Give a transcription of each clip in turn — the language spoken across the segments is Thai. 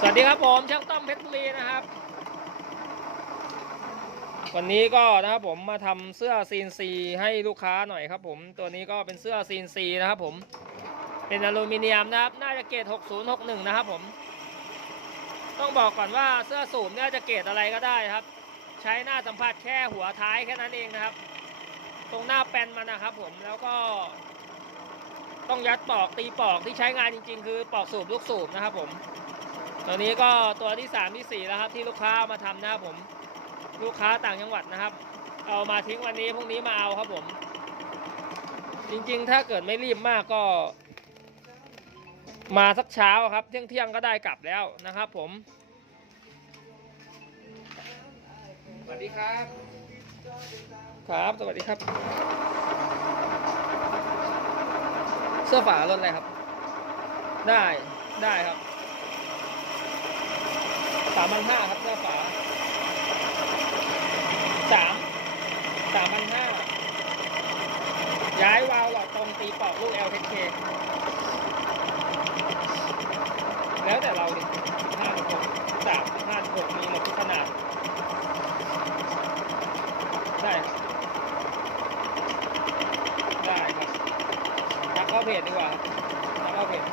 สวัสดีครับผมช่างต้อมเพชรบุรีนะครับ วันนี้ก็นะครับผมมาทำเสื้อซีนซีให้ลูกค้าหน่อยครับ ผมตัวนี้ก็เป็นเสื้อซีนซีนะครับผมเป็นอลูมิเนียมนะครับ น่าจะเกรด6061 นะครับ ผม ต้องบอกก่อนว่าเสื้อสูบเนี่ยจะเกรดอะไรก็ได้ครับ ใช้หน้าสัมผัสแค่หัวท้ายแค่นั้นเองนะครับ ตรงหน้าแปนมันนะครับ ผมแล้วก็ ต้องยัดปอกตีปอกที่ใช้งานจริง ๆ คือปอกสูบลูกสูบนะครับ ผม ตัวนี้ก็ตัวที่สามที่สี่แล้วครับที่ลูกค้ามาทำนะครับผมลูกค้าต่างจังหวัดนะครับ เอามาทิ้งวันนี้พรุ่งนี้มาเอาครับผม จริงๆ ถ้าเกิดไม่รีบมากก็ มาสักเช้าครับ เที่ยงเที่ยงก็ได้กลับแล้วนะครับผมสวัสดีครับ ครับสวัสดีครับ เสื้อฝารถอะไรครับ ได้ได้ครับ สามพันห้าครับเสื้อฝาสามสามพันห้าย้ายวาล์วหลอดตรงตีปอกลูก l อ k แล้วแต่เราดิห้าหกสามห้าหกมีหมดทุกขนาดได้ได้ครับทักเข้าเพจดีกว่าทักเข้าเพจ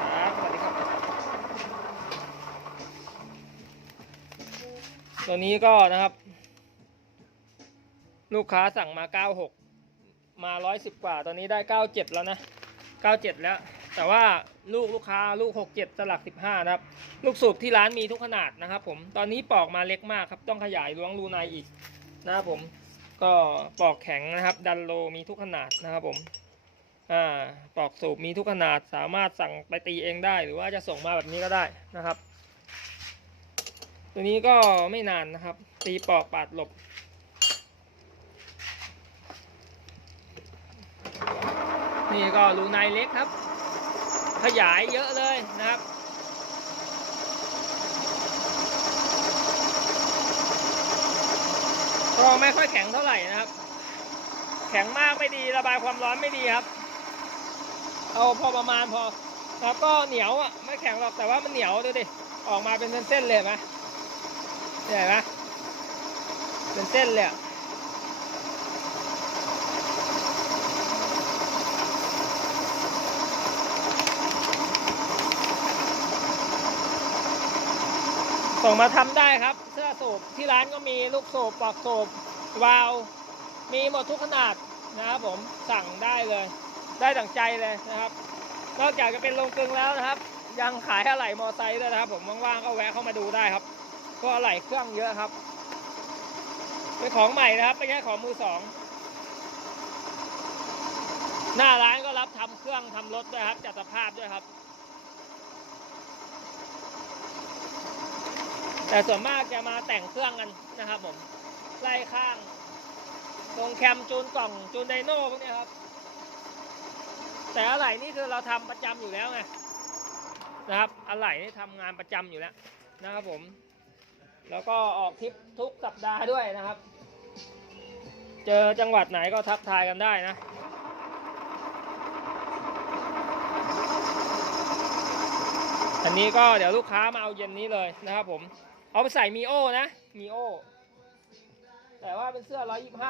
ครับสวัสดีครับ ตัวนี้ก็นะครับ ลูกค้าสั่งมา 96 มา 110 กว่า ตอนนี้ได้ 97 แล้วนะ 97 แล้ว แต่ว่าลูกลูกค้าลูก 67 สลัก 15 นะครับ ลูกสูบที่ร้านมีทุกขนาดนะครับผม ตอนนี้ปอกมาเล็กมากครับ ต้องขยายล้วงรูในอีกนะครับผม ก็ปอกแข็งนะครับ ดันโลมีทุกขนาดนะครับผมอ่าปอกสูบมีทุกขนาดสามารถสั่งไปตีเองได้ หรือว่าจะส่งมาแบบนี้ก็ได้นะครับ ตัวนี้ก็ไม่นานนะครับ ตีปอกปาดหลบ นี่ก็รูในเล็กครับ ขยายเยอะเลยนะครับกรองไม่ค่อยแข็งเท่าไหร่นะครับ แข็งมากไม่ดีระบายความร้อนไม่ดีครับ เอาพอประมาณพอ แล้วก็เหนียวอะไม่แข็งหรอกแต่ว่ามันเหนียวดูดิออกมาเป็นเส้นๆเลยไหม เห็นไหมเป็นเส้นเลยอะส่งมาทำได้ครับ เสื้อสูบที่ร้านก็มีลูกสูบปลอกสูบวาล์วมีหมดทุกขนาดนะครับผมสั่งได้เลย ได้ดั่งใจเลยนะครับ นอกจากจะเป็นโรงกลึงแล้วนะครับ ยังขายอะไหล่มอไซค์ด้วยนะครับ ผมว่างๆก็แวะเข้ามาดูได้ครับ ก็อะไหล่เครื่องเยอะครับ เป็นของใหม่นะครับ ไม่ใช่ของมือสอง หน้าร้านก็รับทำเครื่องทำรถด้วยครับ จัดสภาพด้วยครับ แต่ส่วนมากจะมาแต่งเครื่องกันนะครับผม ไล่ข้าง ตรงแคมจูนกล่องจูนไดโน่พวกนี้ครับ แต่อะไหล่นี่คือเราทำประจำอยู่แล้วไงนะครับ อะไหล่นี่ทำงานประจำอยู่แล้วนะครับผม แล้วก็ออกทริปทุกสัปดาห์ด้วยนะครับ เจอจังหวัดไหนก็ทักทายกันได้นะอันนี้ก็เดี๋ยวลูกค้ามาเอาเย็นนี้เลยนะครับผม เอาไปใส่มีโอนะมีโอแต่ว่าเป็นเสื้อ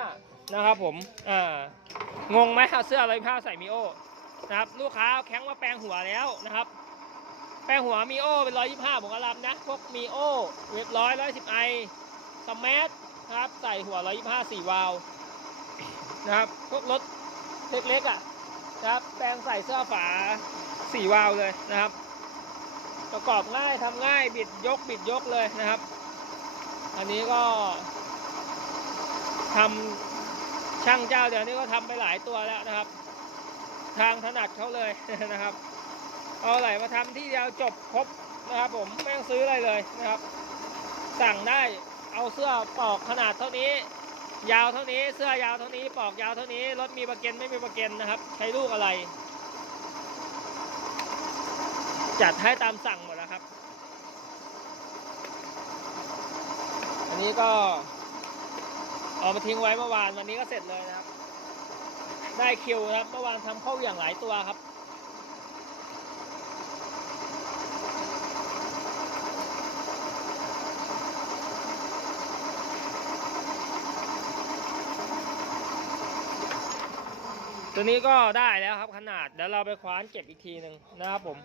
125นะครับผมอ่างงไหมเอาเสื้อ125ใส่มีโอนะครับลูกค้าเอาแข้งมาแปลงหัวแล้วนะครับ แปลงหัวมีโอเป็น125ผมก็รับนะ พวกมีโอเว็บร้อยร้อยสิบไอสมาร์ทนะครับใส่หัว125 4วาล์วนะครับ พวกรถเล็กๆอะนะครับ แปลงใส่เสื้อฝา4วาล์วเลยนะครับ ประกอบง่ายทำง่ายบิดยกบิดยกเลยนะครับ อันนี้ก็ทำช่างเจ้าเดี๋ยวนี้ก็ทำไปหลายตัวแล้วนะครับ ทางถนัดเขาเลยนะครับ เอาอะไรมาทำที่เดียวจบครบนะครับผมไม่ต้องซื้ออะไรเลยนะครับ สั่งได้เอาเสื้อปอกขนาดเท่านี้ ยาวเท่านี้เสื้อยาวเท่านี้ปอกยาวเท่านี้รถมีประเกันไม่มีประเกันนะครับ ใช้ลูกอะไร จัดให้ตามสั่งหมดแล้วครับ อันนี้ก็เอามาทิ้งไว้เมื่อวานวันนี้ก็เสร็จเลยนะครับ ได้คิวนะครับเมื่อวานทำเข้าอย่างหลายตัวครับ ตัวนี้ก็ได้แล้วครับขนาดเดี๋ยวเราไปคว้านเก็บอีกทีหนึ่งนะครับผม